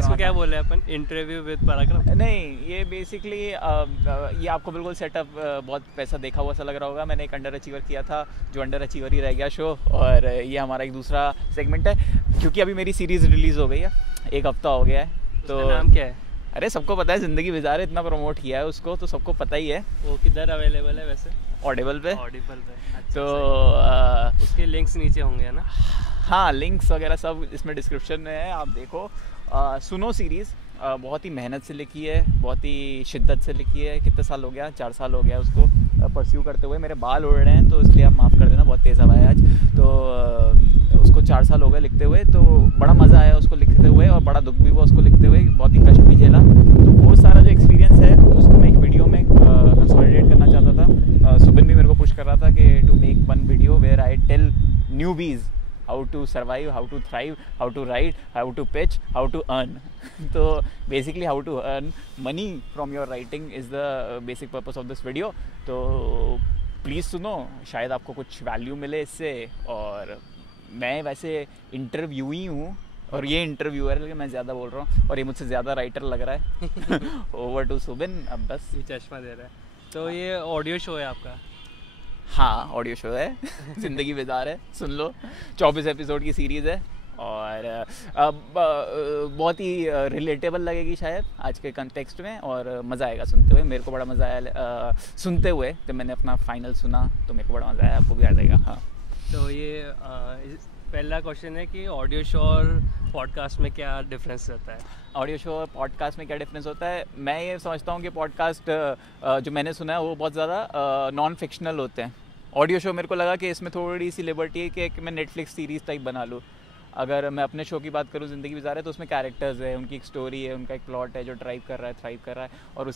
इसको क्या बोले अपन, इंटरव्यू विद पराक्रम? नहीं, ये बेसिकली ये आपको बिल्कुल सेटअप बहुत पैसा देखा हुआ सा लग रहा होगा। मैंने एक अंडर अचीवर किया था, जो अंडर अचीवर ही रह गया शो, और ये हमारा एक दूसरा सेगमेंट है, क्योंकि अभी मेरी सीरीज़ रिलीज़ हो गई है, 1 हफ्ता हो गया है। तो नाम क्या है? अरे सबको पता है, ज़िंदगी बिजार है, इतना प्रमोट किया है उसको तो सबको पता ही है। वो किधर अवेलेबल है वैसे? ऑडिबल पे। अच्छा, तो उसके लिंक्स नीचे होंगे, है ना? हाँ, लिंक्स वगैरह सब इसमें डिस्क्रिप्शन में है, आप देखो। सुनो सीरीज़ बहुत ही मेहनत से लिखी है, बहुत ही शिद्दत से लिखी है। कितने साल हो गया, 4 साल हो गया उसको परस्यू करते हुए। मेरे बाल उड़ रहे हैं तो इसलिए आप माफ़ कर देना, बहुत तेज़ हवा है आज। तो उसको 4 साल हो गए लिखते हुए, तो बड़ा मज़ा आया उसको लिखते हुए, और बड़ा दुख भी हुआ उसको लिखते हुए, बहुत ही कष्ट भी झेला। तो वो सारा जो एक्सपीरियंस है उसको मैं एक वीडियो में कंसोलिडेट करना चाहता था। सुबिन भी मेरे को पुश कर रहा था कि to make one video where I tell newbies how to survive, how to thrive, how to write, how to pitch, how to earn. तो basically how to earn money from your writing is the basic purpose of this video. तो please सुनो, शायद आपको कुछ value मिले इससे। और मैं वैसे इंटरव्यूई हूँ और ये इंटरव्यूअर है, लेकिन मैं ज़्यादा बोल रहा हूँ और ये मुझसे ज़्यादा राइटर लग रहा है। Over to Subin. अब बस ये चश्मा दे रहा है। तो ये ऑडियो शो है आपका? हाँ, ऑडियो शो है। ज़िंदगी बेजार है, सुन लो। 24 एपिसोड की सीरीज़ है, और बहुत ही रिलेटेबल लगेगी शायद आज के कंटेक्स्ट में, और मज़ा आएगा सुनते हुए। मेरे को बड़ा मज़ा आया सुनते हुए, जब मैंने अपना फाइनल सुना तो मेरे को बड़ा मज़ा आया, आपको भी आ जाएगा। हाँ, तो ये पहला क्वेश्चन है कि ऑडियो शो और पॉडकास्ट में क्या डिफरेंस रहता है? ऑडियो शो और पॉडकास्ट में क्या डिफरेंस होता है? मैं ये समझता हूँ कि पॉडकास्ट जो मैंने सुना है वो बहुत ज़्यादा नॉन फिक्शनल होते हैं। ऑडियो शो मेरे को लगा कि इसमें थोड़ी सी लिबर्टी है कि मैं नेटफ्लिक्स सीरीज़ टाइप बना लूँ। अगर मैं अपने शो की बात करूँ, ज़िंदगी गुजार है, तो उसमें कैरेक्टर्स है, उनकी एक स्टोरी है, उनका एक प्लॉट है जो ड्राइव कर रहा है, थ्राइव कर रहा है, और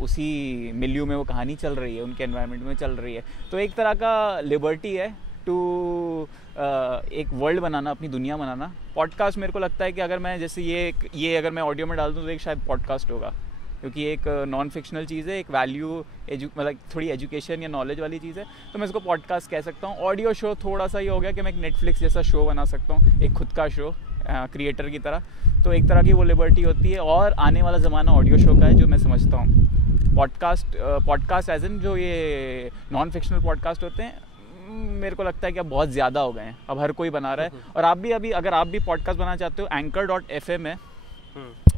उसी मिलियू में वो कहानी चल रही है, उनके एनवायरनमेंट में चल रही है। तो एक तरह का लिबर्टी है टू एक वर्ल्ड बनाना, अपनी दुनिया बनाना। पॉडकास्ट मेरे को लगता है कि अगर मैं जैसे ये अगर मैं ऑडियो में डाल दूँ तो एक शायद पॉडकास्ट होगा, क्योंकि एक नॉन फिक्शनल चीज़ है, एक वैल्यू मतलब थोड़ी एजुकेशन या नॉलेज वाली चीज़ है, तो मैं इसको पॉडकास्ट कह सकता हूँ। ऑडियो शो थोड़ा सा ये हो गया कि मैं एक नेटफ्लिक्स जैसा शो बना सकता हूँ, एक खुद का शो क्रिएटर की तरह। तो एक तरह की वो लिबर्टी होती है, और आने वाला ज़माना ऑडियो शो का है जो मैं समझता हूँ। पॉडकास्ट एज इन जो ये नॉन फिक्शनल पॉडकास्ट होते हैं, मेरे को लगता है कि अब बहुत ज़्यादा हो गए हैं, अब हर कोई बना रहा है। और आप भी अगर आप भी पॉडकास्ट बनाना चाहते हो, anchor.fm है,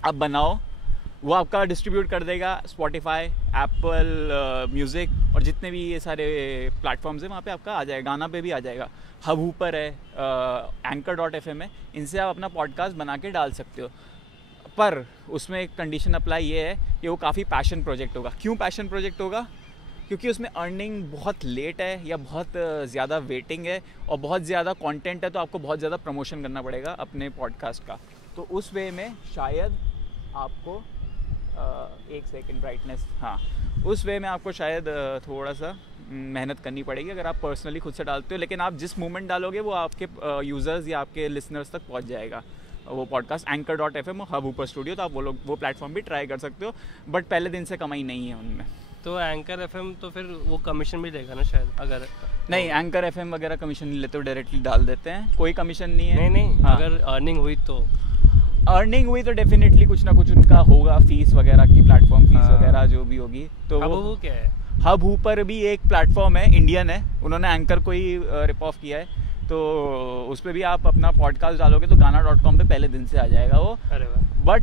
आप बनाओ, वो आपका डिस्ट्रीब्यूट कर देगा स्पॉटिफाई, एप्पल म्यूज़िक और जितने भी ये सारे प्लेटफॉर्म्स हैं, वहाँ पे आपका आ जाएगा, गाना पे भी आ जाएगा। हब ऊपर है, anchor.fm है, इनसे आप अपना पॉडकास्ट बना के डाल सकते हो। पर उसमें एक कंडीशन अप्लाई ये है कि वो काफ़ी पैशन प्रोजेक्ट होगा। क्यों पैशन प्रोजेक्ट होगा? क्योंकि उसमें अर्निंग बहुत लेट है, या बहुत ज़्यादा वेटिंग है, और बहुत ज़्यादा कंटेंट है, तो आपको बहुत ज़्यादा प्रमोशन करना पड़ेगा अपने पॉडकास्ट का। तो उस वे में शायद आपको एक सेकंड ब्राइटनेस, हाँ, उस वे में आपको शायद थोड़ा सा मेहनत करनी पड़ेगी अगर आप पर्सनली खुद से डालते हो। लेकिन आप जिस मोमेंट डालोगे वो आपके यूज़र्स या आपके लिसनर्स तक पहुंच जाएगा वो पॉडकास्ट। anchor.fm और हब ऊपर स्टूडियो, तो आप वो प्लेटफॉर्म भी ट्राई कर सकते हो, बट पहले दिन से कमाई नहीं है उनमें। तो एंकर एफएम तो फिर वो कमीशन भी देगा ना शायद? अगर नहीं, एंकर एफएम वगैरह कमीशन नहीं लेते, डायरेक्टली डाल देते हैं, कोई कमीशन नहीं है। नहीं, हाँ। अगर अर्निंग हुई तो डेफिनेटली कुछ ना कुछ उनका होगा, फीस वगैरह की, प्लेटफॉर्म फीस वगैरह जो भी होगी। तो वो क्या है? हब ऊपर भी एक प्लेटफॉर्म है, इंडियन है, उन्होंने एंकर को ही रिप ऑफ किया है, तो उस पर भी आप अपना पॉडकास्ट डालोगे तो गाना.com पे पहले दिन से आ जाएगा वो। अरे वाह। बट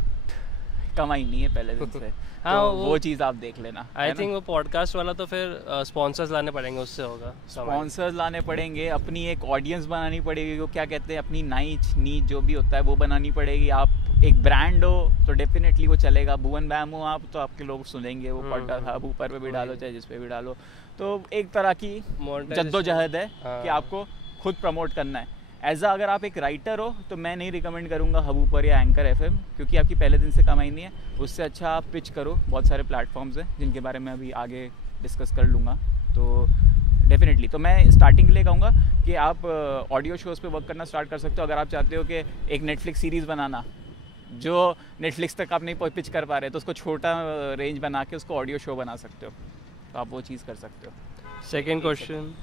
कमाई नहीं है पहले दिन से। हाँ, तो वो चीज़ आप देख लेना। आई थिंक वो पॉडकास्ट वाला तो फिर स्पॉन्सर्स लाने पड़ेंगे, उससे होगा। स्पॉन्सर्स लाने पड़ेंगे, अपनी एक ऑडियंस बनानी पड़ेगी, वो क्या कहते हैं, अपनी नीच जो भी होता है वो बनानी पड़ेगी। आप एक ब्रांड हो तो डेफिनेटली वो चलेगा। भुवन बैम हो आप तो आपके लोग सुनेंगे वो पॉडकास्ट। आप ऊपर पे भी डालो चाहे जिस पे भी डालो, तो एक तरह की जद्दोजहद है कि आपको खुद प्रमोट करना है। अगर आप एक राइटर हो तो मैं नहीं रिकमेंड करूँगा हब ऊपर या एंकर एफएम, क्योंकि आपकी पहले दिन से कमाई नहीं है। उससे अच्छा आप पिच करो, बहुत सारे प्लेटफॉर्म्स हैं जिनके बारे में अभी आगे डिस्कस कर लूँगा। तो डेफिनेटली तो मैं स्टार्टिंग के लिए कहूँगा कि आप ऑडियो शोज़ पे वर्क करना स्टार्ट कर सकते हो। अगर आप चाहते हो कि एक नेटफ्लिक्स सीरीज़ बनाना जो नेटफ्लिक्स तक आप नहीं पिच कर पा रहे, तो उसको छोटा रेंज बना के उसको ऑडियो शो बना सकते हो, तो आप वो चीज़ कर सकते हो। Second question.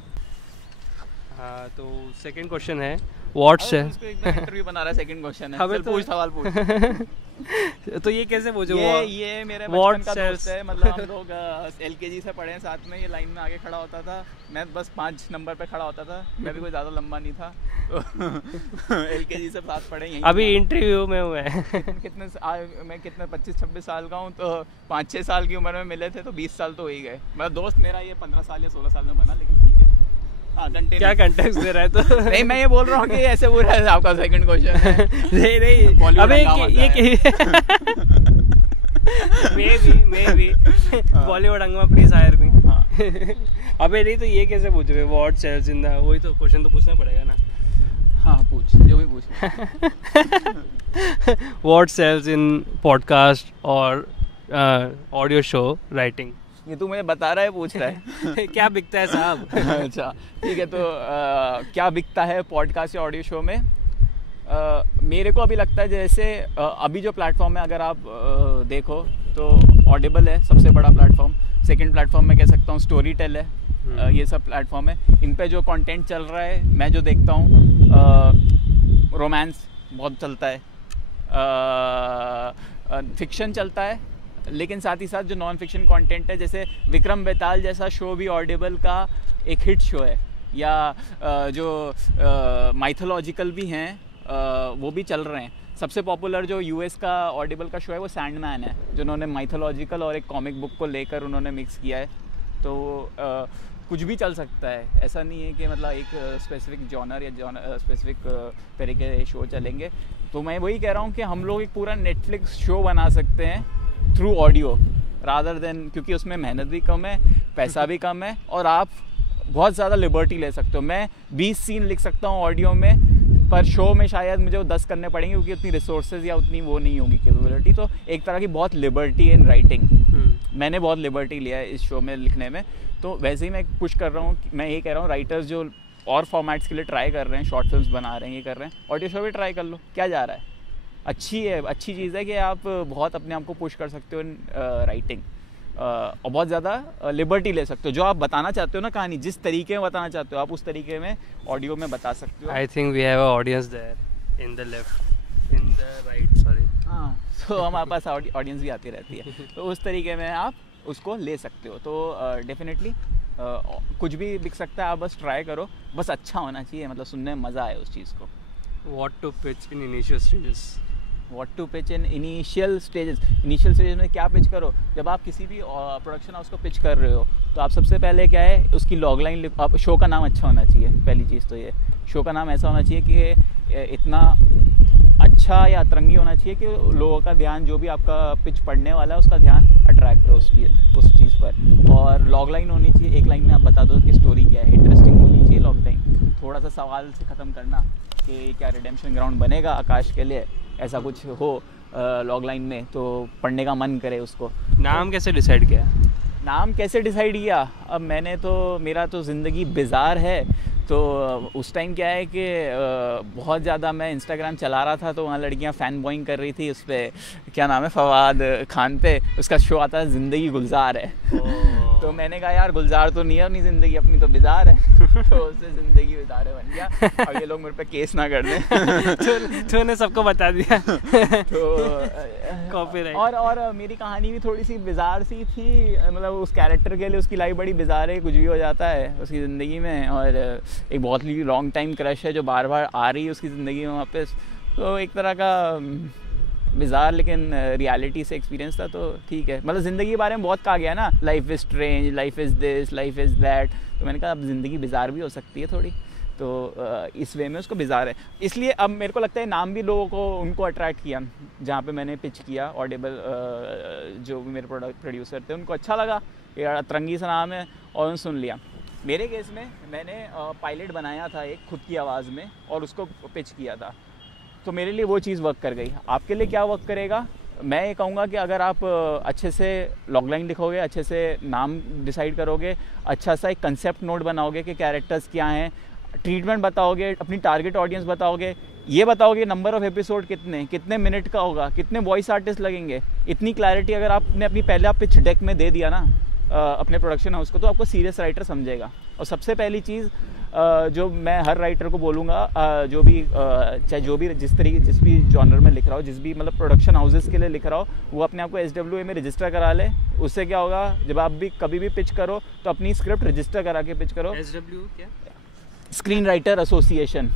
हाँ, तो सेकंड क्वेश्चन है व्हाट्स है इंटरव्यू बना रहा है, सेकंड क्वेश्चन है। हमें चल तो- पूछ, सवाल पूछ। तो ये कैसे पूछो? ये मेरे What बचपन का sells? दोस्त है, मतलब हम लोग LKG से पढ़े हैं साथ में। ये लाइन में आगे खड़ा होता था, मैं बस 5 नंबर पे खड़ा होता था, मैं भी कोई ज़्यादा लंबा नहीं था, तो LKG से साथ पढ़े यहीं। अभी इंटरव्यू में हुआ है। मैं कितने 25-26 साल का हूँ, तो 5-6 साल की उम्र में मिले थे, तो 20 साल तो हो ही गए। मतलब दोस्त मेरा ये 15 साल या 16 साल में बना, लेकिन ठीक है। हाँ, क्या कंटेक्स्ट दे रहा है तो? नहीं, मैं ये बोल रहा हूँ कि ऐसे पूरा है आपका सेकंड क्वेश्चन है। नहीं अबे ये बॉलीवुड हंगामा प्लीज हायर मी। अबे नहीं तो ये कैसे पूछ रहे हो? व्हाट सेल्स इन द, वही तो क्वेश्चन तो पूछना पड़ेगा ना। हाँ पूछ, जो भी पूछ। व्हाट सेल्स इन पॉडकास्ट और ऑडियो शो राइटिंग? ये तू मुझे बता रहा है, पूछ रहा है? क्या बिकता है साहब? अच्छा ठीक है, तो क्या बिकता है पॉडकास्ट या ऑडियो शो में? मेरे को अभी लगता है जैसे अभी जो प्लेटफॉर्म है, अगर आप देखो तो ऑडिबल है सबसे बड़ा प्लेटफॉर्म। सेकंड प्लेटफॉर्म मैं कह सकता हूँ स्टोरी टेल है। ये सब प्लेटफॉर्म है, इन पे जो कंटेंट चल रहा है, मैं जो देखता हूँ, रोमांस बहुत चलता है, फिक्शन चलता है, लेकिन साथ ही साथ जो नॉन फिक्शन कंटेंट है, जैसे विक्रम बेताल जैसा शो भी ऑडिबल का एक हिट शो है, या जो माइथोलॉजिकल भी हैं वो भी चल रहे हैं। सबसे पॉपुलर जो यूएस का ऑडिबल का शो है वो सैंडमैन है, जिन्होंने माइथोलॉजिकल और एक कॉमिक बुक को लेकर उन्होंने मिक्स किया है। तो कुछ भी चल सकता है, ऐसा नहीं है कि मतलब एक स्पेसिफिक जॉनर या स्पेसिफिक तरह के शो चलेंगे। तो मैं वही कह रहा हूँ कि हम लोग एक पूरा नेटफ्लिक्स शो बना सकते हैं थ्रू ऑडियो रादर देन, क्योंकि उसमें मेहनत भी कम है, पैसा भी कम है, और आप बहुत ज़्यादा लिबर्टी ले सकते हो। मैं 20 सीन लिख सकता हूँ ऑडियो में, पर शो में शायद मुझे वो 10 करने पड़ेंगे, क्योंकि उतनी रिसोर्सेज या उतनी वो नहीं होगी कैपेबिलिटी। तो एक तरह की बहुत लिबर्टी इन राइटिंग, मैंने बहुत लिबर्टी लिया है इस शो में लिखने में। तो वैसे ही मैं पुश कर रहा हूँ, मैं ये कह रहा हूँ राइटर्स जो और फॉर्मेट्स के लिए ट्राई कर रहे हैं, शॉर्ट फिल्म्स बना रहे हैं, ये कर रहे हैं, ऑडियो शो भी ट्राई कर लो, क्या जा रहा है। अच्छी चीज़ है कि आप बहुत अपने आप को पुश कर सकते हो इन राइटिंग, और बहुत ज़्यादा लिबर्टी ले सकते हो। जो आप बताना चाहते हो ना कहानी, जिस तरीके में बताना चाहते हो आप उस तरीके में ऑडियो में बता सकते हो। I think we have a audience there in the left, in the right, sorry. हाँ, तो हमारे पास ऑडियंस भी आती रहती है, तो उस तरीके में आप उसको ले सकते हो। तो डेफिनेटली कुछ भी बिक सकता है, आप बस ट्राई करो, बस अच्छा होना चाहिए, मतलब सुनने में मज़ा आए उस चीज़ को। What to pitch in initial stages? What to pitch in initial stages में क्या पिच करो? जब आप किसी भी प्रोडक्शन हाउस को पिच कर रहे हो, तो आप सबसे पहले क्या है, उसकी लॉगलाइन आप, शो का नाम अच्छा होना चाहिए। पहली चीज़ तो ये, शो का नाम ऐसा होना चाहिए कि इतना अच्छा या अतरंगी होना चाहिए कि लोगों का ध्यान, जो भी आपका पिच पढ़ने वाला है उसका ध्यान अट्रैक्ट हो उस चीज़ पर। और लॉगलाइन होनी चाहिए, एक लाइन में आप बता दो कि स्टोरी क्या है, इंटरेस्टिंग होनी चाहिए लॉगलाइन। थोड़ा सा सवाल से ख़त्म करना कि क्या रिडेम्पशन ग्राउंड बनेगा आकाश के लिए, ऐसा कुछ हो लॉगलाइन में, तो पढ़ने का मन करे उसको। नाम कैसे डिसाइड किया? नाम कैसे डिसाइड किया? अब मेरा तो ज़िंदगी बिज़ार है, तो उस टाइम क्या है कि बहुत ज़्यादा मैं इंस्टाग्राम चला रहा था, तो वहाँ लड़कियाँ फ़ैन बॉइंग कर रही थी उस पर, क्या नाम है, फवाद खान पे, उसका शो आता है ज़िंदगी गुलजार है। तो मैंने कहा यार गुलजार तो नहीं है अपनी ज़िंदगी, अपनी तो बिजार है। तो उससे ज़िंदगी बिजार है बन गया। और ये लोग मेरे पे केस ना कर दें। तूने सबको बता दिया। तो कॉपीराइट। और मेरी कहानी भी थोड़ी सी बिजार सी थी, मतलब उस कैरेक्टर के लिए उसकी लाइफ बड़ी बिजार है, कुछ भी हो जाता है उसकी ज़िंदगी में, और एक बहुत ही लॉन्ग टाइम क्रश है जो बार बार आ रही है उसकी ज़िंदगी में वापस। तो एक तरह का बिज़ार लेकिन रियलिटी से एक्सपीरियंस था, तो ठीक है। मतलब ज़िंदगी के बारे में बहुत कहा गया ना, life is strange, life is this, life is that, तो मैंने कहा अब ज़िंदगी बिज़ार भी हो सकती है थोड़ी, तो इस वे में उसको बिज़ार है। इसलिए अब मेरे को लगता है नाम भी लोगों को उनको अट्रैक्ट किया, जहाँ पे मैंने पिच किया ऑडिबल, जो भी मेरे प्रोड्यूसर थे उनको अच्छा लगा, यार अतरंगी सा नाम है, और उन्होंने सुन लिया। मेरे केस में मैंने पायलट बनाया था एक खुद की आवाज़ में, और उसको पिच किया था, तो मेरे लिए वो चीज़ वर्क कर गई। आपके लिए क्या वर्क करेगा? मैं ये कहूँगा कि अगर आप अच्छे से लॉगलाइन लिखोगे, अच्छे से नाम डिसाइड करोगे, अच्छा सा एक कंसेप्ट नोट बनाओगे कि कैरेक्टर्स क्या हैं, ट्रीटमेंट बताओगे, अपनी टारगेट ऑडियंस बताओगे, ये बताओगे नंबर ऑफ़ एपिसोड कितने मिनट का होगा, कितने वॉइस आर्टिस्ट लगेंगे, इतनी क्लैरिटी अगर आपने अपनी पहला पिच डेक में दे दिया ना अपने प्रोडक्शन हाउस को, तो आपको सीरियस राइटर समझेगा। और सबसे पहली चीज़, जो मैं हर राइटर को बोलूँगा, जो भी चाहे जो भी जिस भी जॉनर में लिख रहा हो, जिस भी मतलब प्रोडक्शन हाउसेस के लिए लिख रहा हो, वो अपने आप को SWA में रजिस्टर करा ले। उससे क्या होगा, जब आप भी कभी भी पिच करो तो अपनी स्क्रिप्ट रजिस्टर करा के पिच करो। SW क्या? स्क्रीन राइटर एसोसिएशन,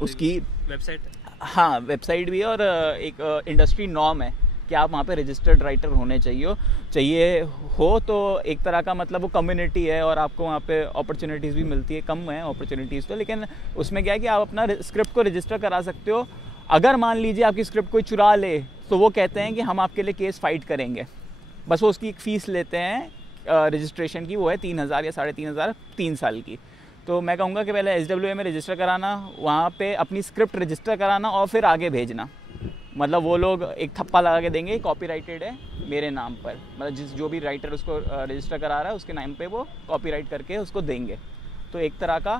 उसकी वेबसाइट। हाँ, वेबसाइट भी है और एक इंडस्ट्री नॉर्म है कि आप वहाँ पे रजिस्टर्ड राइटर होने चाहिए हो। तो एक तरह का मतलब वो कम्युनिटी है और आपको वहाँ पे अपॉर्चुनिटीज़ भी मिलती है। कम है अपॉर्चुनिटीज़ तो, लेकिन उसमें क्या है कि आप अपना स्क्रिप्ट को रजिस्टर करा सकते हो। अगर मान लीजिए आपकी स्क्रिप्ट कोई चुरा ले तो वो कहते हैं कि हम आपके लिए केस फाइट करेंगे। बस वो उसकी एक फ़ीस लेते हैं रजिस्ट्रेशन की, वो है 3,000 या 3,500 3 साल की। तो मैं कहूँगा कि पहले SWA में रजिस्टर कराना, वहाँ पे अपनी स्क्रिप्ट रजिस्टर कराना और फिर आगे भेजना। मतलब वो लोग एक थप्पा लगा के देंगे, कॉपीराइटेड है मेरे नाम पर, मतलब जो भी राइटर उसको रजिस्टर करा रहा है उसके नाम पे वो कॉपीराइट करके उसको देंगे। तो एक तरह का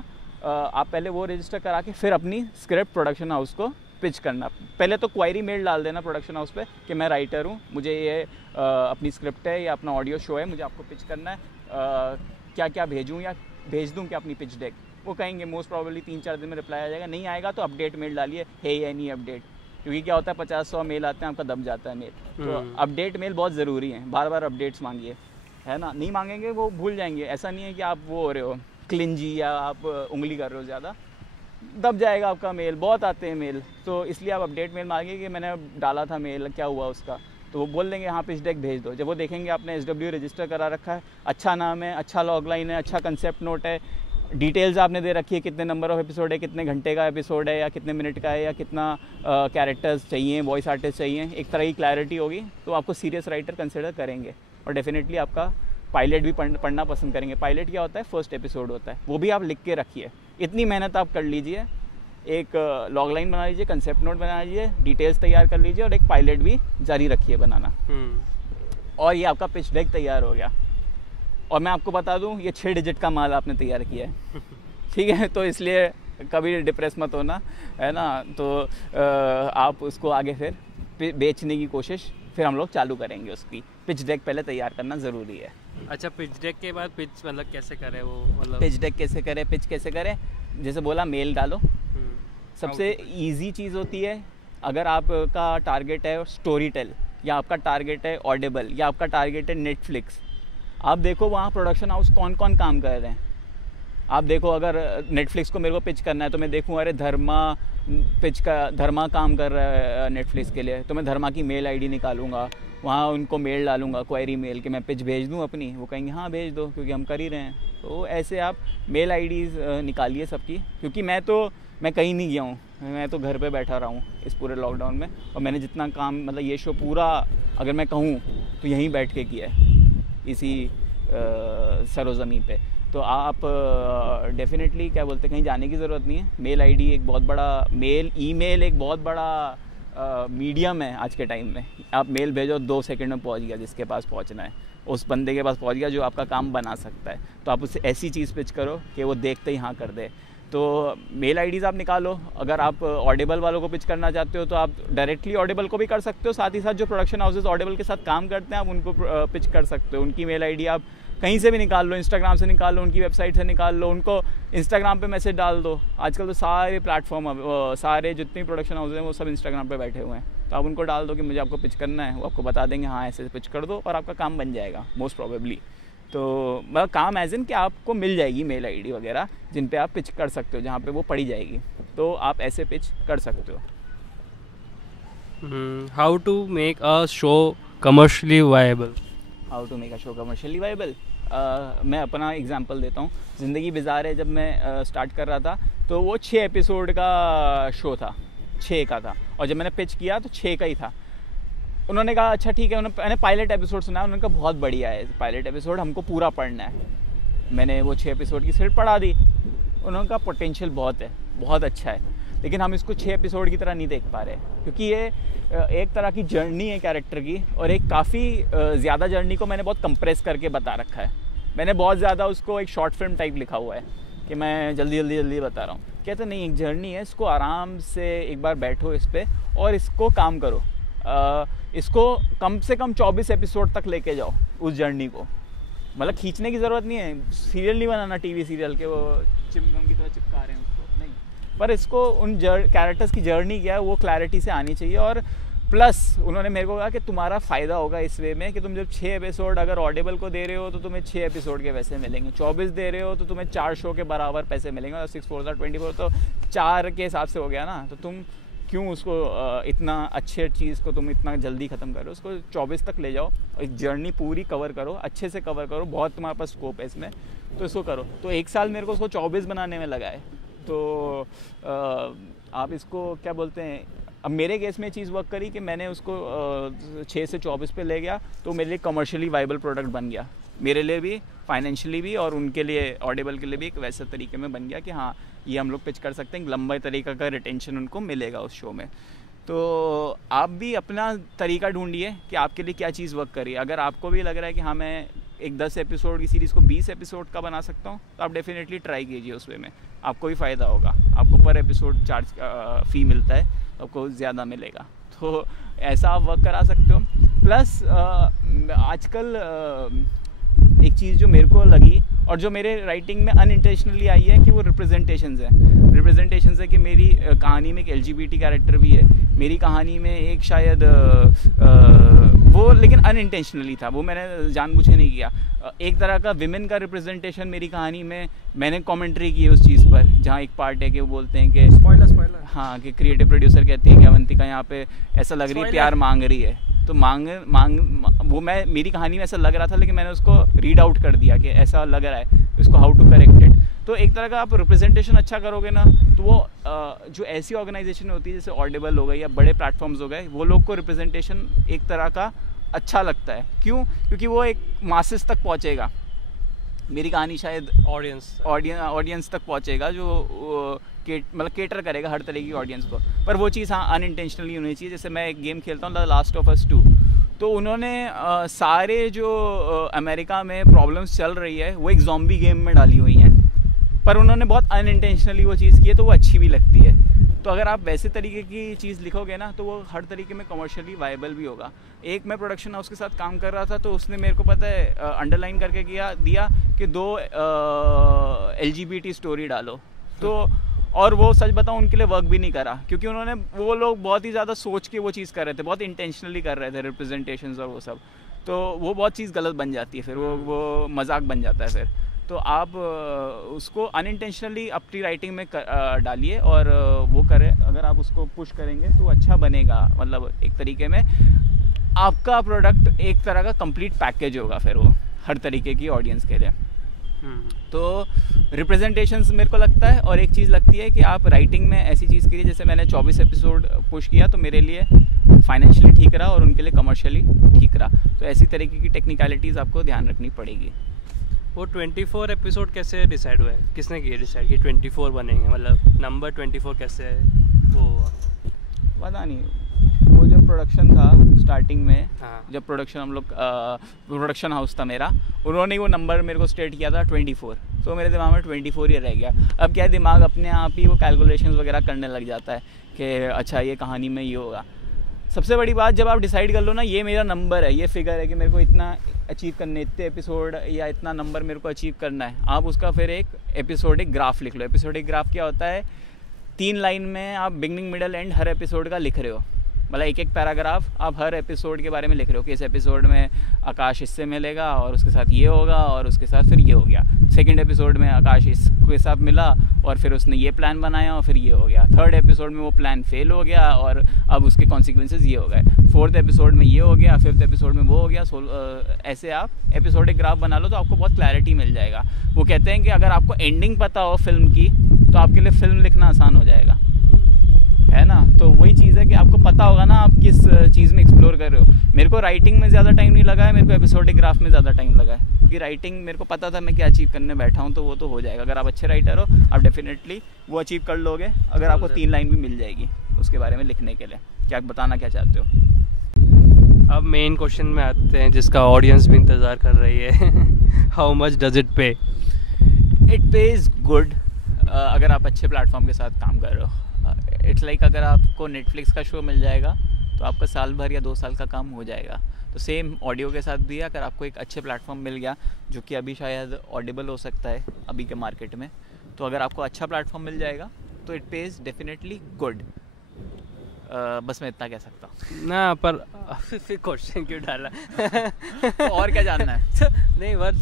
आप पहले वो रजिस्टर करा के फिर अपनी स्क्रिप्ट प्रोडक्शन हाउस को पिच करना। पहले तो क्वायरी मेल डाल देना प्रोडक्शन हाउस पे कि मैं राइटर हूँ, मुझे ये अपनी स्क्रिप्ट है या अपना ऑडियो शो है, मुझे आपको पिच करना है, क्या क्या भेजूँ या भेज दूँ क्या अपनी पिच डेक। वो कहेंगे मोस्ट प्रॉब्ली 3-4 दिन में रिप्लाई आ जाएगा, नहीं आएगा तो अपडेट मेल डालिए, है या नहीं अपडेट। क्योंकि क्या होता है 50-100 मेल आते हैं, आपका दब जाता है मेल। तो अपडेट मेल बहुत ज़रूरी है, बार बार अपडेट्स मांगिए, है ना। नहीं मांगेंगे वो भूल जाएंगे। ऐसा नहीं है कि आप वो हो रहे हो क्लिंजी या आप उंगली कर रहे हो ज़्यादा, दब जाएगा आपका मेल। बहुत आते हैं मेल, तो इसलिए आप अपडेट मेल मांगिए कि मैंने डाला था मेल, क्या हुआ उसका। तो वो बोल देंगे हाँ पिच डेक भेज दो। जब वो देखेंगे आपने SW रजिस्टर करा रखा है, अच्छा नाम है, अच्छा लॉगलाइन है, अच्छा कंसेप्ट नोट है, डिटेल्स आपने दे रखी है, कितने नंबर ऑफ एपिसोड है, कितने घंटे का एपिसोड है या कितने मिनट का है या कितना कैरेक्टर्स चाहिए, वॉइस आर्टिस्ट चाहिए, एक तरह की क्लैरिटी होगी तो आपको सीरियस राइटर कंसिडर करेंगे और डेफिनेटली आपका पायलट भी पढ़ना पसंद करेंगे। पायलट क्या होता है, फर्स्ट एपिसोड होता है, वो भी आप लिख के रखिए। इतनी मेहनत आप कर लीजिए, एक लॉग लाइन बना लीजिए, कंसेप्ट नोट बना लीजिए, डिटेल्स तैयार कर लीजिए और एक पायलट भी जारी रखिए बनाना, और ये आपका पिच डेक तैयार हो गया। और मैं आपको बता दूं, ये 6 डिजिट का माल आपने तैयार किया है, ठीक है। तो इसलिए कभी डिप्रेस मत होना, है ना। तो आप उसको आगे फिर बेचने की कोशिश फिर हम लोग चालू करेंगे। उसकी पिच डेक पहले तैयार करना ज़रूरी है। अच्छा, पिच डेक के बाद पिच मतलब कैसे करें वो, मतलब पिच डेक कैसे करें, पिच कैसे करें, जैसे बोला मेल डालो। सबसे ईजी चीज़ होती है, अगर आपका टारगेट है स्टोरी टेल या आपका टारगेट है ऑडिबल या आपका टारगेट है नेटफ्लिक्स, आप देखो वहाँ प्रोडक्शन हाउस कौन कौन काम कर रहे हैं। आप देखो, अगर नेटफ्लिक्स को मेरे को पिच करना है तो मैं देखूँ अरे धर्मा काम कर रहा है नेटफ्लिक्स के लिए, तो मैं धर्मा की मेल आईडी निकालूंगा, वहाँ उनको मेल डालूंगा, क्वेरी मेल कि मैं पिच भेज दूँ अपनी। वो कहेंगे हाँ भेज दो, क्योंकि हम कर ही रहे हैं। तो ऐसे आप मेल आईडीज़ निकालिए सबकी, क्योंकि मैं कहीं नहीं गया हूँ, मैं तो घर पे बैठा रहा हूँ इस पूरे लॉकडाउन में, और मैंने जितना काम मतलब ये शो पूरा अगर मैं कहूँ तो यहीं बैठ के किया है, इसी सरोज़मीं पे। तो आप डेफिनेटली क्या बोलते हैं, कहीं जाने की ज़रूरत नहीं है। मेल आईडी एक बहुत बड़ा ईमेल एक बहुत बड़ा मीडियम है आज के टाइम में। आप मेल भेजो 2 सेकंड में पहुंच गया, जिसके पास पहुंचना है उस बंदे के पास पहुंच गया जो आपका काम बना सकता है। तो आप उससे ऐसी चीज़ पिच करो कि वो देखते ही हाँ कर दे। तो मेल आईडीज़ आप निकालो। अगर आप ऑडिबल वालों को पिच करना चाहते हो तो आप डायरेक्टली ऑडिबल को भी कर सकते हो, साथ ही साथ जो प्रोडक्शन हाउसेस ऑडिबल के साथ काम करते हैं आप उनको पिच कर सकते हो। उनकी मेल आईडी आप कहीं से भी निकाल लो, इंस्टाग्राम से निकाल लो, उनकी वेबसाइट से निकाल लो, उनको इंस्टाग्राम पे मैसेज डाल दो। आजकल तो सारे प्लेटफॉर्म, सारे जितने प्रोडक्शन हाउस हैं वो सब इंस्टाग्राम पे बैठे हुए हैं। तो आप उनको डाल दो कि मुझे आपको पिच करना है, वो आपको बता देंगे हाँ ऐसे पिच कर दो, और आपका काम बन जाएगा मोस्ट प्रोबेबली। तो मतलब काम एज इन कि आपको मिल जाएगी मेल आईडी वगैरह जिन पे आप पिच कर सकते हो, जहाँ पे वो पड़ी जाएगी। तो आप ऐसे पिच कर सकते हो। How to make a show commercially viable? How to make a show commercially viable, मैं अपना एग्जांपल देता हूँ। ज़िंदगी बिजार है जब मैं स्टार्ट कर रहा था तो वो 6 एपिसोड का शो था, 6 का था, और जब मैंने पिच किया तो 6 का ही था। उन्होंने कहा अच्छा ठीक है, मैंने पायलट एपिसोड सुना, उन्होंने कहा बहुत बढ़िया है पायलट एपिसोड, हमको पूरा पढ़ना है। मैंने वो 6 एपिसोड की स्क्रिप्ट पढ़ा दी। उन्होंने कहा पोटेंशियल बहुत है, बहुत अच्छा है, लेकिन हम इसको 6 एपिसोड की तरह नहीं देख पा रहे, क्योंकि ये एक तरह की जर्नी है कैरेक्टर की, और एक काफ़ी ज़्यादा जर्नी को मैंने बहुत कंप्रेस करके बता रखा है। मैंने बहुत ज़्यादा उसको एक शॉर्ट फिल्म टाइप लिखा हुआ है कि मैं जल्दी बता रहा हूँ। कहते नहीं, एक जर्नी है, इसको आराम से एक बार बैठो इस पर और इसको काम करो। इसको कम से कम 24 एपिसोड तक लेके जाओ उस जर्नी को, मतलब खींचने की ज़रूरत नहीं है, सीरियल नहीं बनाना टीवी सीरियल के वो चिमगम की तरह चिपका रहे हैं उसको, नहीं। पर इसको उन कैरेक्टर्स की जर्नी क्या है वो क्लैरिटी से आनी चाहिए। और प्लस उन्होंने मेरे को कहा कि तुम्हारा फ़ायदा होगा इस वे में कि तुम जब 6 एपिसोड अगर ऑडिबल को दे रहे हो तो तुम्हें 6 एपिसोड के पैसे मिलेंगे, 24 दे रहे हो तो तुम्हें 4 शो के बराबर पैसे मिलेंगे, और 6 4 24 तो 4 के हिसाब से हो गया ना। तो तुम क्यों उसको इतना अच्छे चीज़ को तुम इतना जल्दी ख़त्म करो, उसको 24 तक ले जाओ, एक जर्नी पूरी कवर करो, अच्छे से कवर करो, बहुत तुम्हारे पास स्कोप है इसमें, तो इसको करो। तो 1 साल मेरे को उसको 24 बनाने में लगा है। तो आप इसको क्या बोलते हैं, अब मेरे केस में चीज़ वर्क करी कि मैंने उसको 6 से 24 पे ले गया, तो मेरे लिए कमर्शियली वाइबल प्रोडक्ट बन गया, मेरे लिए भी, फाइनेंशियली भी, और उनके लिए ऑडिबल के लिए भी एक वैसे तरीके में बन गया कि हाँ ये हम लोग पिच कर सकते हैं, लंबे तरीका का रिटेंशन उनको मिलेगा उस शो में। तो आप भी अपना तरीका ढूंढिए कि आपके लिए क्या चीज़ वर्क करी। अगर आपको भी लग रहा है कि हाँ मैं एक 10 एपिसोड की सीरीज़ को 20 एपिसोड का बना सकता हूँ, तो आप डेफिनेटली ट्राई कीजिए उस वे में, आपको भी फ़ायदा होगा। आपको पर एपिसोड चार्ज फ़ी मिलता है, आपको ज़्यादा मिलेगा, तो ऐसा आप वर्क करा सकते हो। प्लस आजकल एक चीज़ जो मेरे को लगी और जो मेरे राइटिंग में अनइंटेंशनली आई है कि वो रिप्रेजेंटेशंस है कि मेरी कहानी में एक LGBT कैरेक्टर भी है, मेरी कहानी में एक शायद वो लेकिन अनइंटेंशनली था, वो मैंने जानबूझे नहीं किया। एक तरह का विमेन का रिप्रेजेंटेशन मेरी कहानी में मैंने कमेंट्री की है उस चीज़ पर, जहाँ एक पार्ट है कि वो बोलते हैं कि स्पॉइलर हाँ, कि क्रिएटिव प्रोड्यूसर कहती है कि अवंतिका यहाँ पे ऐसा लग रही है प्यार मांग रही है, तो वो मैं मेरी कहानी में ऐसा लग रहा था, लेकिन मैंने उसको रीड आउट कर दिया कि ऐसा लग रहा है, इसको हाउ टू करेक्ट इट। तो एक तरह का आप रिप्रेजेंटेशन अच्छा करोगे ना, तो वो जो ऐसी ऑर्गेनाइजेशन होती है जैसे ऑडिबल हो गई या बड़े प्लेटफॉर्म्स हो गए, वो लोग को रिप्रेजेंटेशन एक तरह का अच्छा लगता है। क्यों? क्योंकि वो एक मासेस तक पहुँचेगा, मेरी कहानी शायद ऑडियंस तक पहुँचेगा जो मतलब केटर करेगा हर तरह की ऑडियंस को। पर वो चीज़ हाँ अनइंटेंशनली होनी चाहिए। जैसे मैं एक गेम खेलता हूँ द लास्ट ऑफ अस 2, तो उन्होंने सारे जो अमेरिका में प्रॉब्लम्स चल रही है वो एक ज़ॉम्बी गेम में डाली हुई हैं, पर उन्होंने बहुत अनइंटेंशनली वो चीज़ की है, तो वो अच्छी भी लगती है। तो अगर आप वैसे तरीके की चीज़ लिखोगे ना, तो वो हर तरीके में कमर्शियली वायबल भी होगा। एक मैं प्रोडक्शन हाउस के साथ काम कर रहा था, तो उसने मेरे को पता है अंडरलाइन करके दिया कि 2 LGBT स्टोरी डालो, तो और वो सच बताऊं उनके लिए वर्क भी नहीं करा, क्योंकि वो लोग बहुत ही ज़्यादा सोच के वो चीज़ कर रहे थे, बहुत इंटेंशनली कर रहे थे रिप्रेजेंटेशंस और वो सब, तो वो बहुत चीज़ गलत बन जाती है, फिर वो मजाक बन जाता है फिर। तो आप उसको अनइंटेंशनली अपनी राइटिंग में डालिए और वो करें, अगर आप उसको पुश करेंगे तो अच्छा बनेगा। मतलब एक तरीके में आपका प्रोडक्ट एक तरह का कंप्लीट पैकेज होगा फिर वो हर तरीके की ऑडियंस के लिए। तो रिप्रेजेंटेशंस मेरे को लगता है, और एक चीज़ लगती है कि आप राइटिंग में ऐसी चीज़ करिए, जैसे मैंने 24 एपिसोड पुश किया तो मेरे लिए फाइनेंशियली ठीक रहा और उनके लिए कमर्शियली ठीक रहा। तो ऐसी तरीके की टेक्निकलिटीज़ आपको ध्यान रखनी पड़ेगी। वो 24 एपिसोड कैसे डिसाइड हुआ है, किसने किया डिसाइड कि 24 बनेंगे, मतलब नंबर 24 कैसे वो हुआ? पता नहीं, वो जब प्रोडक्शन था स्टार्टिंग में, हाँ। जब प्रोडक्शन हम लोग प्रोडक्शन हाउस था मेरा, उन्होंने वो नंबर मेरे को स्टेट किया था 24, तो मेरे दिमाग में 24 ही रह गया। अब क्या दिमाग अपने आप ही वो कैलकुलेशंस वगैरह करने लग जाता है कि अच्छा ये कहानी में ये होगा। सबसे बड़ी बात, जब आप डिसाइड कर लो ना ये मेरा नंबर है, ये फिगर है कि मेरे को इतना अचीव करने, इतने एपिसोड या इतना नंबर मेरे को अचीव करना है, आप उसका फिर एक एपिसोडिक ग्राफ लिख लो। एपिसोडिक ग्राफ क्या होता है? 3 लाइन में आप beginning middle and her episode का लिख रहे हो, मतलब एक पैराग्राफ आप हर एपिसोड के बारे में लिख रहे हो कि इस एपिसोड में आकाश इससे मिलेगा और उसके साथ ये होगा और उसके साथ फिर ये हो गया। सेकंड एपिसोड में आकाश इसके साथ मिला और फिर उसने ये प्लान बनाया और फिर ये हो गया। थर्ड एपिसोड में वो प्लान फेल हो गया और अब उसके कॉन्सिक्वेंसेज ये हो गए। फोर्थ एपिसोड में ये हो गया, फिफ्थ एपिसोड में वो हो गया। ऐसे आप एपिसोडिक ग्राफ बना लो तो आपको बहुत क्लैरिटी मिल जाएगा। वो कहते हैं कि अगर आपको एंडिंग पता हो फिल्म की तो आपके लिए फिल्म लिखना आसान हो जाएगा, है ना। तो वही चीज़ है कि आपको पता होगा ना आप किस चीज़ में एक्सप्लोर कर रहे हो। मेरे को राइटिंग में ज़्यादा टाइम नहीं लगा है, मेरे को एपिसोडिक ग्राफ में ज़्यादा टाइम लगा है, क्योंकि राइटिंग मेरे को पता था मैं क्या अचीव करने बैठा हूँ, तो वो तो हो जाएगा। अगर आप अच्छे राइटर हो आप डेफिनेटली वो अचीव कर लोगे, अगर आपको 3 लाइन भी मिल जाएगी उसके बारे में लिखने के लिए। क्या बताना क्या चाहते हो? अब मेन क्वेश्चन में आते हैं जिसका ऑडियंस भी इंतज़ार कर रही है। हाउ मच डज इट पे? इट पेज गुड अगर आप अच्छे प्लेटफॉर्म के साथ काम कर रहे हो। इट्स लाइक अगर आपको नेटफ्लिक्स का शो मिल जाएगा तो आपका साल भर या 2 साल का काम हो जाएगा। तो सेम ऑडियो के साथ भी अगर आपको एक अच्छे प्लेटफॉर्म मिल गया, जो कि अभी शायद ऑडिबल हो सकता है अभी के मार्केट में, तो अगर आपको अच्छा प्लेटफॉर्म मिल जाएगा तो इट पेज डेफिनेटली गुड। बस मैं इतना कह सकता हूँ ना, पर फिर क्वेश्चन क्यों डाला? तो और क्या जानना है? नहीं, but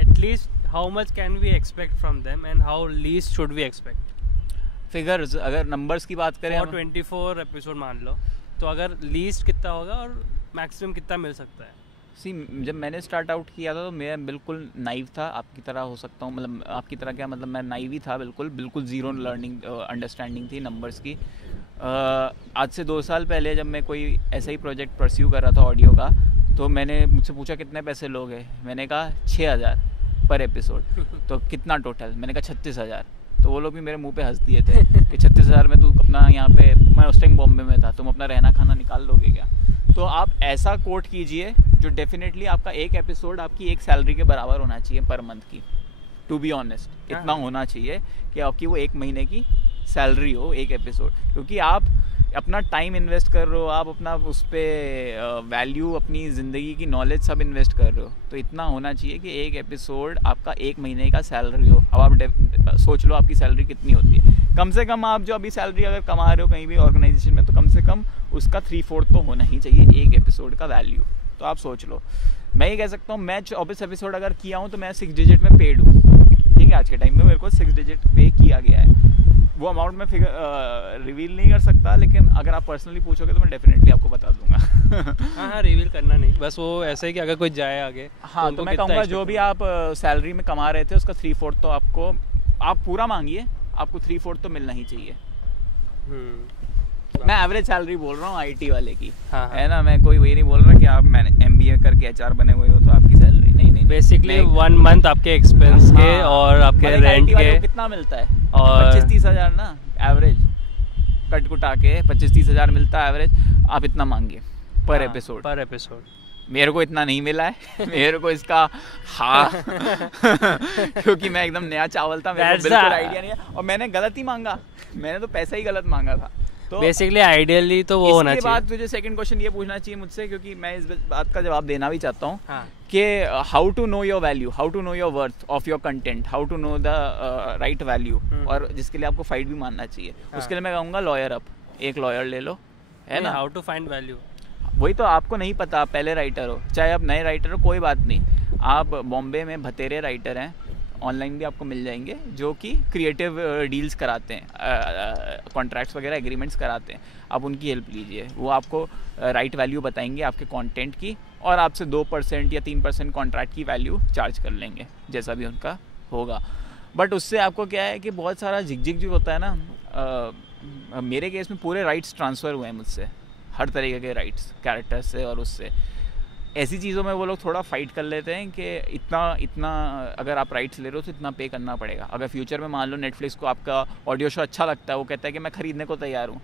at least how much can we expect from them and how least should we expect? Figures, अगर नंबर्स की बात करें, 24 एपिसोड मान लो, तो अगर लीस्ट कितना होगा और मैक्सिमम कितना मिल सकता है? सी, जब मैंने स्टार्ट आउट किया था तो मैं बिल्कुल नाइव था, आपकी तरह हो सकता हूँ, मतलब आपकी तरह क्या, मतलब मैं नाइव ही था, बिल्कुल ज़ीरो लर्निंग अंडरस्टैंडिंग थी नंबर्स की। आज से 2 साल पहले जब मैं कोई ऐसा ही प्रोजेक्ट परस्यू कर रहा था ऑडियो का, तो मैंने मुझसे पूछा कितने पैसे लोगे, मैंने कहा 6,000 पर एपिसोड। तो कितना टोटल? मैंने कहा 36,000। तो वो लोग भी मेरे मुंह पे हंस दिए थे कि 36,000 में तू अपना यहाँ पे, मैं उस टाइम बॉम्बे में था, तुम अपना रहना खाना निकाल लोगे क्या? तो आप ऐसा कोट कीजिए जो डेफिनेटली आपका एक एपिसोड आपकी एक सैलरी के बराबर होना चाहिए पर मंथ की। टू बी ऑनेस्ट इतना होना चाहिए कि आपकी वो 1 महीने की सैलरी हो एक एपिसोड, क्योंकि आप अपना टाइम इन्वेस्ट कर रहे हो, आप अपना उस पर वैल्यू, अपनी ज़िंदगी की नॉलेज सब इन्वेस्ट कर रहे हो, तो इतना होना चाहिए कि एक एपिसोड आपका 1 महीने का सैलरी हो। अब आप सोच लो आपकी सैलरी कितनी होती है, कम से कम आप जो अभी सैलरी अगर कमा रहे हो कहीं भी ऑर्गेनाइजेशन में, तो कम से कम उसका 3/4 तो होना ही चाहिए एक एपिसोड का वैल्यू। तो आप सोच लो, मैं ये कह सकता हूँ, मैं 24 एपिसोड अगर किया हूँ तो मैं 6 डिजिट में पेड हूँ, ठीक है? आज के टाइम में मेरे को 6 डिजिट पे किया गया है। वो अमाउंट मैं फिगर रिवील नहीं कर सकता, लेकिन अगर आप पर्सनली पूछोगे तो मैं डेफिनेटली आपको बता दूंगा। हाँ, रिवील करना नहीं, बस वो ऐसा है कि अगर कोई जाए आगे, हाँ, तो मैं कहूँगा जो भी आप सैलरी में कमा रहे थे उसका 3/4 तो आपको, आप पूरा मांगिए, आपको 3/4 तो मिलना ही चाहिए। मैं एवरेज सैलरी बोल रहा हूँ आईटी वाले की, है ना? मैं कोई वही नहीं बोल रहा कि आप मैंने MBA करके HR बने हुए हो तो आपकी सैलरी नहीं। बेसिकली 1 मंथ आपके एक्सपेंस के और आपके रेंट के कितना मिलता है? और 25-30 हज़ार ना एवरेज, कट कुटा के 25-30 हज़ार मिलता है एवरेज। आप इतना मांगिए पर एपिसोड। मेरे को इतना नहीं मिला है मेरे को इसका क्योंकि मैं एकदम नया चावल था, मेरे को बिल्कुल आइडिया नहीं है, और मैंने गलत ही मांगा, मैंने तो पैसा ही गलत मांगा था। तो बेसिकली आइडियली तो वो होना चाहिए। इसके बाद तुझे सेकंड क्वेश्चन ये पूछना चाहिए मुझसे, क्योंकि मैं इस बात का जवाब देना भी चाहता हूँ कि how to know your value, how to know your worth of your content, how to know the right value, और जिसके लिए आपको फाइट भी मानना चाहिए। उसके लिए मैं कहूँगा लॉयर अप, एक लॉयर ले लो, है ना? हाउ टू फाइंड वैल्यू, वही तो आपको नहीं पता, आप पहले राइटर हो, चाहे आप नए राइटर हो, कोई बात नहीं, आप बॉम्बे में भतेरे राइटर हैं, ऑनलाइन भी आपको मिल जाएंगे, जो कि क्रिएटिव डील्स कराते हैं, कॉन्ट्रैक्ट्स वगैरह एग्रीमेंट्स कराते हैं। आप उनकी हेल्प लीजिए, वो आपको राइट वैल्यू बताएंगे आपके कंटेंट की, और आपसे 2% या 3% कॉन्ट्रैक्ट की वैल्यू चार्ज कर लेंगे, जैसा भी उनका होगा। बट उससे आपको क्या है कि बहुत सारा झिकझिक जो होता है ना, मेरे केस में पूरे राइट्स ट्रांसफ़र हुए हैं मुझसे, हर तरीके के राइट्स, कैरेक्टर से और उससे। ऐसी चीज़ों में वो लोग थोड़ा फाइट कर लेते हैं कि इतना अगर आप राइट्स ले रहे हो तो इतना पे करना पड़ेगा। अगर फ्यूचर में मान लो नेटफ्लिक्स को आपका ऑडियो शो अच्छा लगता है, वो कहता है कि मैं ख़रीदने को तैयार हूँ,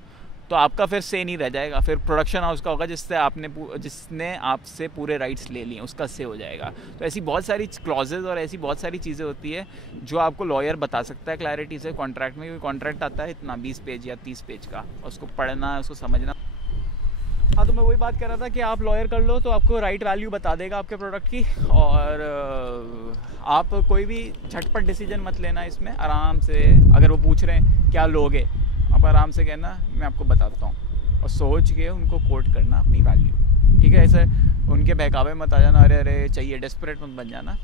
तो आपका फिर से नहीं रह जाएगा, फिर प्रोडक्शन हाउस का होगा जिसने आपसे पूरे राइट्स ले लिए, उसका से हो जाएगा। तो ऐसी बहुत सारी क्लॉजेज और ऐसी बहुत सारी चीज़ें होती है जो आपको लॉयर बता सकता है क्लैरिटी से कॉन्ट्रैक्ट में, क्योंकि कॉन्ट्रैक्ट आता है इतना 20 पेज या 30 पेज का, उसको पढ़ना, उसको समझना। हाँ, तो मैं वही बात कर रहा था कि आप लॉयर कर लो तो आपको राइट वैल्यू बता देगा आपके प्रोडक्ट की, और आप कोई भी झटपट डिसीजन मत लेना इसमें। आराम से, अगर वो पूछ रहे हैं क्या लोगे, आप आराम से कहना मैं आपको बताता हूँ, और सोच के उनको कोट करना अपनी वैल्यू, ठीक है? ऐसे उनके बहकावे मत आ जाना, अरे चाहिए, डेस्परेट मत बन जाना।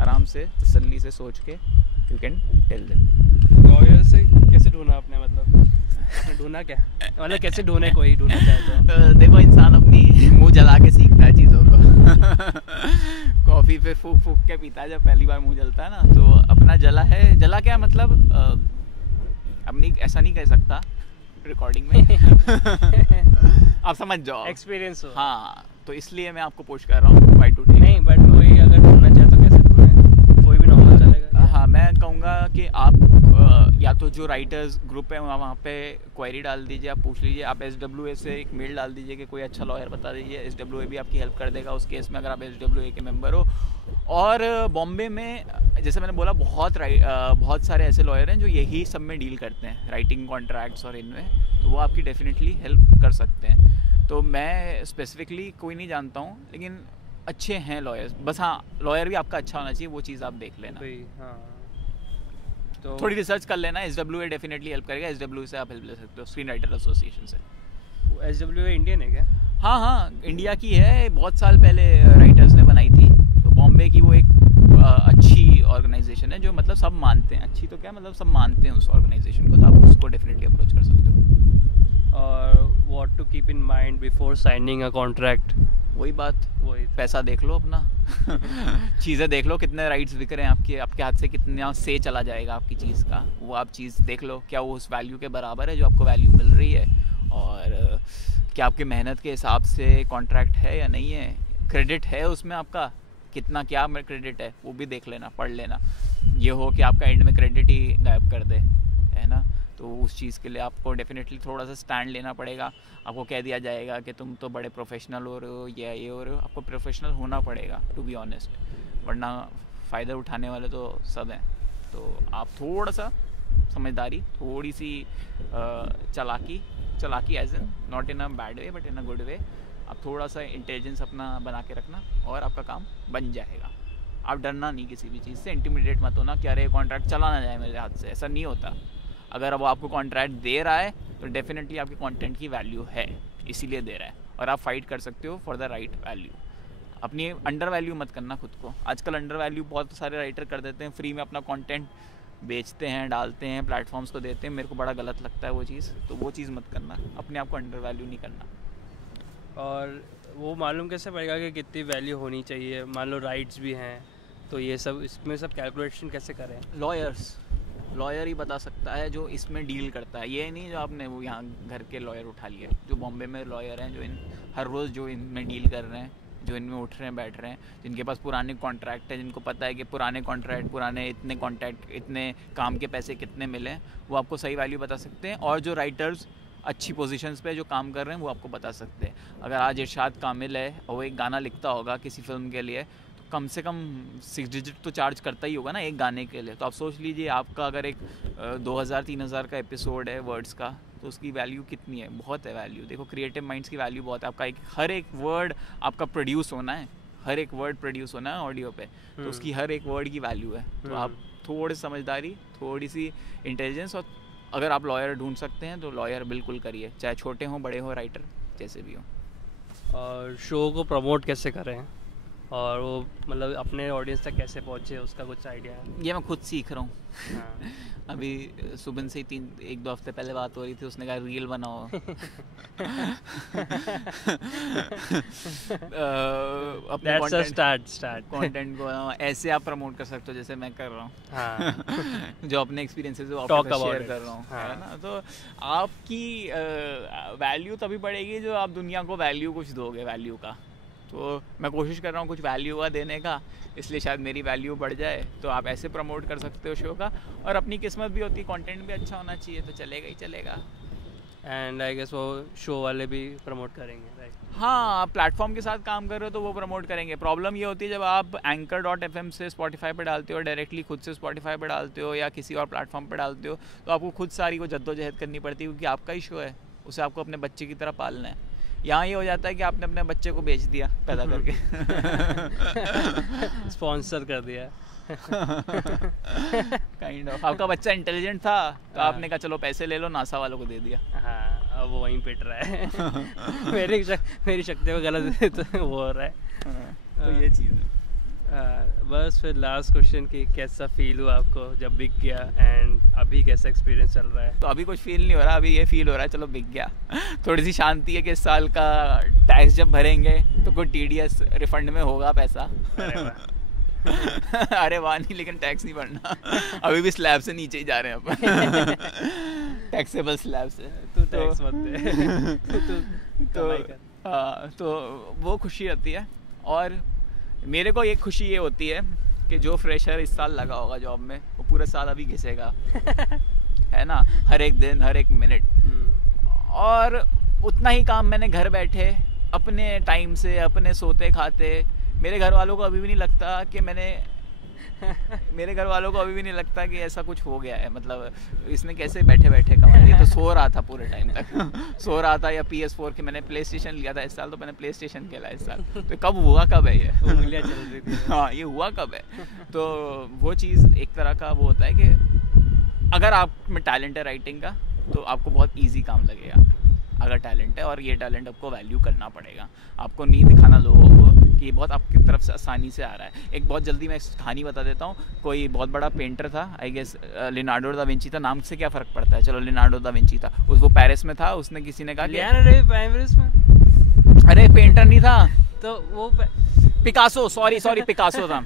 आराम से तसल्ली से सोच के you can tell them. Lawyer से कैसे ढूंढना आपने, मतलब आपने ढूंढा क्या, मतलब कैसे ढूंढे, कोई ढूंढना चाहे तो? देखो, इंसान अपनी मुंह जला के सीखता है चीज़ों को कॉफ़ी पे फूक फूक के पीता है, जब पहली बार मुंह जलता है ना, तो अपना जला क्या मतलब, अपनी ऐसा नहीं कह सकता रिकॉर्डिंग में आप समझ जाओ, एक्सपीरियंस हो। हाँ, तो इसलिए मैं आपको पोस्ट कर रहा हूँ वाई टू टेक। नहीं, बट कोई अगर ढूंढना चाहे तो कैसे ढूंढे, कोई भी नॉर्मल चलेगा? हाँ, मैं कहूँगा कि आप या तो जो राइटर्स ग्रुप है वहाँ पे क्वेरी डाल दीजिए, आप पूछ लीजिए, आप SWA से एक मेल डाल दीजिए कि कोई अच्छा लॉयर बता दीजिए, SWA भी आपकी हेल्प कर देगा उस केस में, अगर आप SWA के मेंबर हो। और बॉम्बे में जैसे मैंने बोला बहुत सारे ऐसे लॉयर हैं जो यही सब में डील करते हैं, राइटिंग कॉन्ट्रैक्ट्स और इनमें, तो वो आपकी डेफिनेटली हेल्प कर सकते हैं। तो मैं स्पेसिफिकली कोई नहीं जानता हूँ, लेकिन अच्छे हैं लॉयर्स। बस हाँ, लॉयर भी आपका अच्छा होना चाहिए, वो चीज़ आप देख लेना। हाँ, तो थोड़ी रिसर्च कर लेना। SWA डेफिनेटली हेल्प करेगा। SWA से आप हेल्प ले सकते हो, स्क्रीन राइटर एसोसिएशन से। SWA इंडियन है क्या? हाँ हाँ, इंडिया की है, बहुत साल पहले राइटर्स ने बनाई थी। तो बॉम्बे की वो एक अच्छी ऑर्गेनाइजेशन है, जो मतलब सब मानते हैं। अच्छी तो क्या, मतलब सब मानते हैं उस ऑर्गेनाइजेशन को, तो आप उसको डेफिनेटली अप्रोच कर सकते हो। और what to keep in mind before signing a contract? वही बात, वही पैसा देख लो अपना। चीज़ें देख लो, कितने राइट्स बिक रहे हैं आपके हाथ से, कितना से चला जाएगा आपकी चीज़ का, वो आप चीज़ देख लो। क्या वो उस वैल्यू के बराबर है जो आपको वैल्यू मिल रही है, और क्या आपकी मेहनत के हिसाब से कॉन्ट्रैक्ट है या नहीं है, क्रेडिट है उसमें आपका, कितना क्या क्रेडिट है वो भी देख लेना, पढ़ लेना। ये हो कि आपका एंड में क्रेडिट ही गायब कर दे, है ना, तो उस चीज़ के लिए आपको डेफिनेटली थोड़ा सा स्टैंड लेना पड़ेगा। आपको कह दिया जाएगा कि तुम तो बड़े प्रोफेशनल हो रहे हो या ये हो रहे हो, आपको प्रोफेशनल होना पड़ेगा टू बी ऑनेस्ट, वरना फ़ायदा उठाने वाले तो सब हैं। तो आप थोड़ा सा समझदारी, थोड़ी सी चालाकी as in not in a bad way but in a good way, आप थोड़ा सा इंटेलिजेंस अपना बना के रखना और आपका काम बन जाएगा। आप डरना नहीं किसी भी चीज़ से, इंटिमिडेट मत होना कि अरे कॉन्ट्रैक्ट चला ना जाए मेरे हाथ से, ऐसा नहीं होता। अगर अब आपको कॉन्ट्रैक्ट दे रहा है तो डेफिनेटली आपके कंटेंट की वैल्यू है, इसीलिए दे रहा है, और आप फाइट कर सकते हो फॉर द राइट वैल्यू। अपनी अंडर वैल्यू मत करना खुद को। आजकल अंडर वैल्यू बहुत सारे राइटर कर देते हैं, फ्री में अपना कंटेंट बेचते हैं, डालते हैं, प्लेटफॉर्म्स को देते हैं। मेरे को बड़ा गलत लगता है वो चीज़, तो वो चीज़ मत करना, अपने आप को अंडर वैल्यू नहीं करना। और वो मालूम कैसे पड़ेगा कि कितनी वैल्यू होनी चाहिए? मान लो राइट्स भी हैं, तो ये सब इसमें सब कैलकुलेशन कैसे करें? लॉयर ही बता सकता है जो इसमें डील करता है। ये नहीं जो आपने वो यहाँ घर के लॉयर उठा लिए, जो बॉम्बे में लॉयर हैं, जो हर रोज़ जो इनमें डील कर रहे हैं, जो इनमें उठ रहे हैं, बैठ रहे हैं, जिनके पास पुराने कॉन्ट्रैक्ट है, जिनको पता है कि पुराने कॉन्ट्रैक्ट, पुराने इतने कॉन्ट्रैक्ट, इतने काम के पैसे कितने मिले, वो आपको सही वैल्यू बता सकते हैं। और जो राइटर्स अच्छी पोजीशंस पे जो काम कर रहे हैं वो आपको बता सकते हैं। अगर आज इरशाद कामिल है और वो एक गाना लिखता होगा किसी फिल्म के लिए, तो कम से कम 6 डिजिट तो चार्ज करता ही होगा ना एक गाने के लिए। तो आप सोच लीजिए, आपका अगर एक 2000-3000 का एपिसोड है वर्ड्स का, तो उसकी वैल्यू कितनी है? बहुत है वैल्यू। देखो, क्रिएटिव माइंड्स की वैल्यू बहुत है। आपका हर एक वर्ड आपका प्रोड्यूस होना है, हर एक वर्ड प्रोड्यूस होना है ऑडियो पे, तो उसकी हर एक वर्ड की वैल्यू है। तो आप थोड़ी समझदारी, थोड़ी सी इंटेलिजेंस, और अगर आप लॉयर ढूंढ सकते हैं तो लॉयर बिल्कुल करिए, चाहे छोटे हों, बड़े हों, राइटर जैसे भी हों। और शो को प्रमोट कैसे करें, और वो मतलब अपने ऑडियंस तक कैसे पहुँचे, उसका कुछ आइडिया है? ये मैं खुद सीख रहा हूँ। हाँ। अभी सुबह से ही 1-2 हफ्ते पहले बात हो रही थी, उसने कहा रील बनाओ। अपने कंटेंट को ऐसे आप प्रमोट कर सकते हो जैसे मैं कर रहा हूँ। हाँ। जो अपने एक्सपीरियंसेस वो आपके साथ शेयर कर रहा हूँ, है ना। तो आपकी वैल्यू तभी बढ़ेगी जो आप दुनिया को वैल्यू कुछ दोगे, वैल्यू का। तो मैं कोशिश कर रहा हूँ कुछ वैल्यू का देने का, इसलिए शायद मेरी वैल्यू बढ़ जाए। तो आप ऐसे प्रमोट कर सकते हो शो का, और अपनी किस्मत भी होती है, कंटेंट भी अच्छा होना चाहिए, तो चलेगा ही चलेगा। एंड आई गेस वो शो वाले भी प्रमोट करेंगे, राइट? हाँ, आप प्लेटफॉर्म के साथ काम कर रहे हो तो वो प्रमोट करेंगे। प्रॉब्लम ये होती है जब आप Anchor.fm से स्पॉटिफाई पे डालते हो, डायरेक्टली खुद से स्पॉटिफाई पे डालते हो या किसी और प्लेटफॉर्म पे डालते हो, तो आपको खुद सारी वो जद्दोजहद करनी पड़ती है, क्योंकि आपका ही शो है, उसे आपको अपने बच्चे की तरह पालना है। यहाँ ये हो जाता है कि आपने अपने बच्चे को बेच दिया पैदा करके। स्पॉन्सर कर दिया। Kind of. आपका बच्चा इंटेलिजेंट था तो आपने कहा चलो पैसे ले लो, नासा वालों को दे दिया। हाँ, अब वो वहीं पिट रहा है। मेरी शक्तियों का गलत तो वो हो रहा है। तो ये चीज़ है। बस फिर लास्ट क्वेश्चन कि कैसा फील हुआ आपको जब बिक गया, एंड अभी कैसा एक्सपीरियंस चल रहा है? तो अभी कुछ फील नहीं हो रहा, अभी ये फील हो रहा है चलो बिक गया। थोड़ी सी शांति है कि इस साल का टैक्स जब भरेंगे तो कोई TDS रिफंड में होगा पैसा। अरे वाह नहीं, लेकिन टैक्स नहीं भरना। अभी भी स्लैब से नीचे ही जा रहे हैं अपन। टैक्सेबल स्लैब से। तू टैक्स मत दे। तो वो खुशी रहती है। और मेरे को एक खुशी ये होती है कि जो फ्रेशर इस साल लगा होगा जॉब में, वो पूरे साल अभी घिसेगा। है ना, हर एक दिन, हर एक मिनट। और उतना ही काम मैंने घर बैठे अपने टाइम से, अपने सोते खाते, मेरे घर वालों को अभी भी नहीं लगता कि मैंने मेरे घर वालों को अभी भी नहीं लगता कि ऐसा कुछ हो गया है, मतलब इसने कैसे बैठे बैठे कमा लिया। तो सो रहा था पूरे टाइम तक सो रहा था, या PS4 की मैंने प्ले स्टेशन लिया था इस साल, तो मैंने प्ले स्टेशन खेला इस साल। तो कब हुआ कब है ये, उंगलियां चल रही थी। हाँ ये हुआ कब है। तो वो चीज़ एक तरह का वो होता है कि अगर आप में टैलेंट है राइटिंग का तो आपको बहुत ईजी काम लगेगा, अगर टैलेंट है, और ये टैलेंट आपको वैल्यू करना पड़ेगा। आपको नहीं दिखाना लोगों को कि ये बहुत आपकी तरफ से आसानी से आ रहा है। एक बहुत जल्दी मैं कहानी बता देता हूँ। कोई बहुत बड़ा पेंटर था, I guess Leonardo da Vinci था, नाम से क्या फ़र्क पड़ता है, चलो लियोनार्डो दा विंची था, वो पेरिस में था। उसने किसी ने कहा कि पेरिस में, अरे पेंटर नहीं था तो वो पिकासो, सॉरी पिकासो था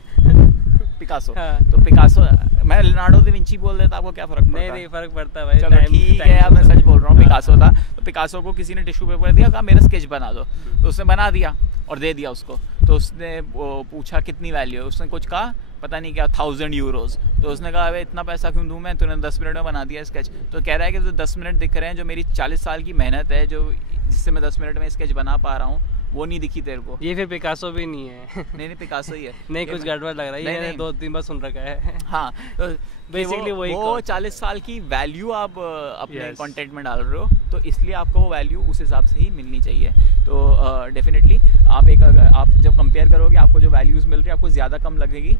पिकासो। हाँ। तो पिकासो, मैं लियोनार्डो दा विंची बोल देता, आपको क्या फर्क पड़ता? नहीं फर्क पड़ता है भाई। चलो ठीक है यार, मैं सच बोल रहा हूँ, पिकासो था। तो पिकासो को किसी ने टिश्यू पेपर दिया, कहा मेरा स्केच बना दो, तो उसने बना दिया और दे दिया उसको। तो उसने पूछा कितनी वैल्यू है, उसने कुछ कहा पता नहीं क्या 1000 यूरोज। तो उसने कहा अबे इतना पैसा क्यों दूँ मैं, तूने 10 मिनट में बना दिया स्केच। तो कह रहा है कि जो 10 मिनट दिख रहे हैं, जो मेरी 40 साल की मेहनत है, जो जिससे मैं 10 मिनट में स्केच बना पा रहा हूँ, वो नहीं दिखी तेरे को। ये फिर पिकासो भी नहीं है। नहीं पिकासो ही है। नहीं कुछ गड़बड़ लग रहा है, ये 2-3 बार सुन रखा है। हाँ तो बेसिकली वो 40 साल की वैल्यू आप अपने कंटेंट में डाल रहे हो, तो इसलिए आपको वो वैल्यू उस हिसाब से ही मिलनी चाहिए। तो डेफिनेटली आप जब कंपेयर करोगे, आपको जो वैल्यूज़ मिल रही है आपको ज़्यादा कम लगेगी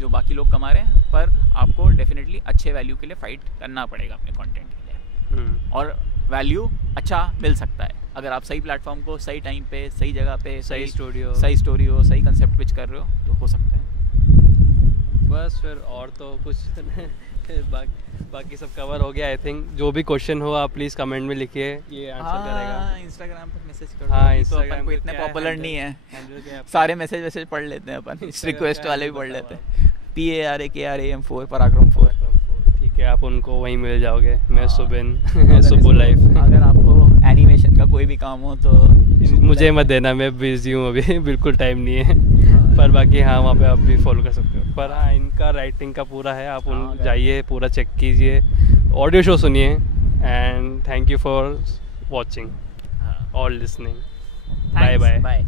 जो बाकी लोग कमा रहे हैं, पर आपको डेफिनेटली अच्छे वैल्यू के लिए फाइट करना पड़ेगा अपने कंटेंट के लिए। और वैल्यू अच्छा मिल सकता है अगर आप सही प्लेटफॉर्म को सही टाइम पे, सही जगह पे, सही स्टोरी हो, सही कंसेप्ट पिच कर रहे हो, तो हो सकता है। बस फिर और तो कुछ बाकी सब कवर हो गया आई थिंक। जो भी क्वेश्चन हो आप प्लीज़ कमेंट में लिखिए, ये आंसर करेगा। इंस्टाग्राम पर मैसेज करो। हाँ, तो इंस्टाग्राम अपन को पे इतने क्या पॉपुलर handle- नहीं है, handle क्या है? सारे मैसेज पढ़ लेते हैं अपन, रिक्वेस्ट वाले भी पढ़ लेते हैं। बताओ। PARAKRAM4 पराक्रम 4। ठीक है, आप उनको वहीं मिल जाओगे। मैं सुबिन सुबह लाइफ। अगर आपको एनिमेशन का कोई भी काम हो तो मुझे मत देना, मैं बिजी हूँ अभी। बिल्कुल टाइम नहीं है। पर बाकी हाँ, वहाँ पे आप भी फॉलो कर सकते हो। पर हाँ, इनका राइटिंग का पूरा है, आप उन जाइए, पूरा चेक कीजिए, ऑडियो शो सुनिए। And thank you for watching और लिसनिंग। Bye bye.